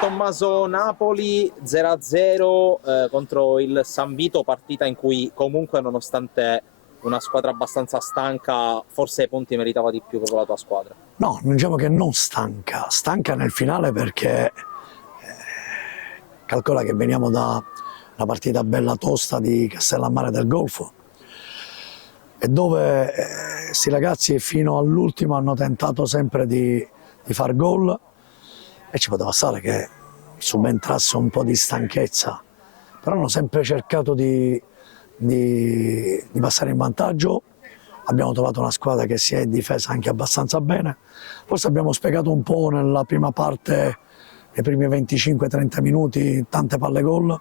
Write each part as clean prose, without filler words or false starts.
Tommaso, Napoli 0-0 contro il San Vito, partita in cui comunque nonostante una squadra abbastanza stanca, forse ai punti meritava di più con la tua squadra. No, diciamo che non stanca, stanca nel finale perché calcola che veniamo da una partita bella tosta di Castellammare del Golfo e dove questi ragazzi fino all'ultimo hanno tentato sempre di far gol e ci poteva stare che subentrasse un po' di stanchezza, però hanno sempre cercato di passare in vantaggio. Abbiamo trovato una squadra che si è difesa anche abbastanza bene, forse abbiamo spiegato un po' nella prima parte, nei primi 25-30 minuti, tante palle gol.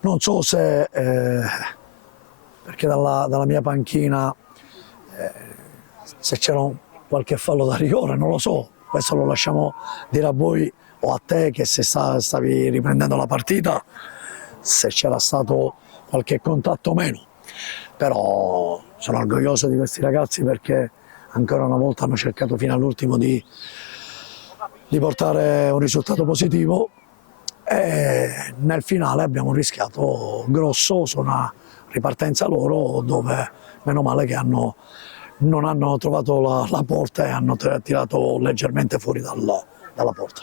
Non so se, perché dalla mia panchina, se c'era qualche fallo da rigore, non lo so, questo lo lasciamo dire a voi o a te che se stavi riprendendo la partita, se c'era stato qualche contatto o meno. Però sono orgoglioso di questi ragazzi perché ancora una volta hanno cercato fino all'ultimo di portare un risultato positivo e nel finale abbiamo rischiato grosso su una ripartenza loro dove meno male che non hanno trovato la porta e hanno tirato leggermente fuori dalla porta.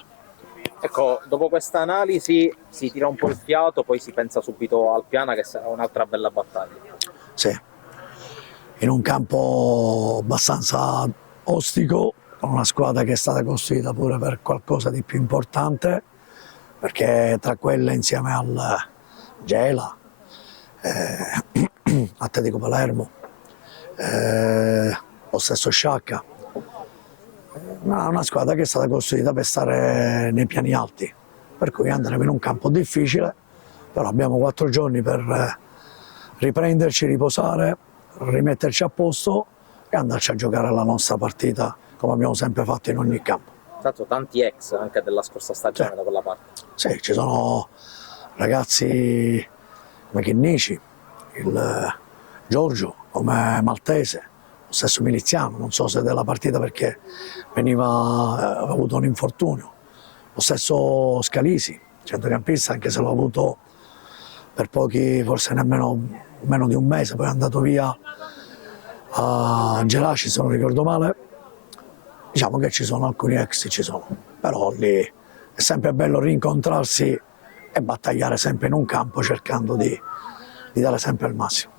Ecco, dopo questa analisi si tira un po' il fiato, poi si pensa subito al Piana che sarà un'altra bella battaglia. Sì, in un campo abbastanza ostico, con una squadra che è stata costruita pure per qualcosa di più importante, perché tra quelle insieme al Gela, Atletico Palermo, lo stesso Sciacca, una squadra che è stata costruita per stare nei piani alti, per cui andremo in un campo difficile, però abbiamo 4 giorni per riprenderci, riposare, rimetterci a posto e andarci a giocare la nostra partita come abbiamo sempre fatto in ogni campo. Tanto tanti ex anche della scorsa stagione, sì, da quella parte. Sì, ci sono ragazzi come Chinnici, il Giorgio, come Maltese, lo stesso Miliziano, non so se della partita perché aveva avuto un infortunio, lo stesso Scalisi, centrocampista, anche se l'ha avuto per pochi, forse nemmeno meno di un mese, poi è andato via a Geraci se non ricordo male. Diciamo che ci sono alcuni ex, ci sono, però lì è sempre bello rincontrarsi e battagliare sempre in un campo cercando di dare sempre il massimo.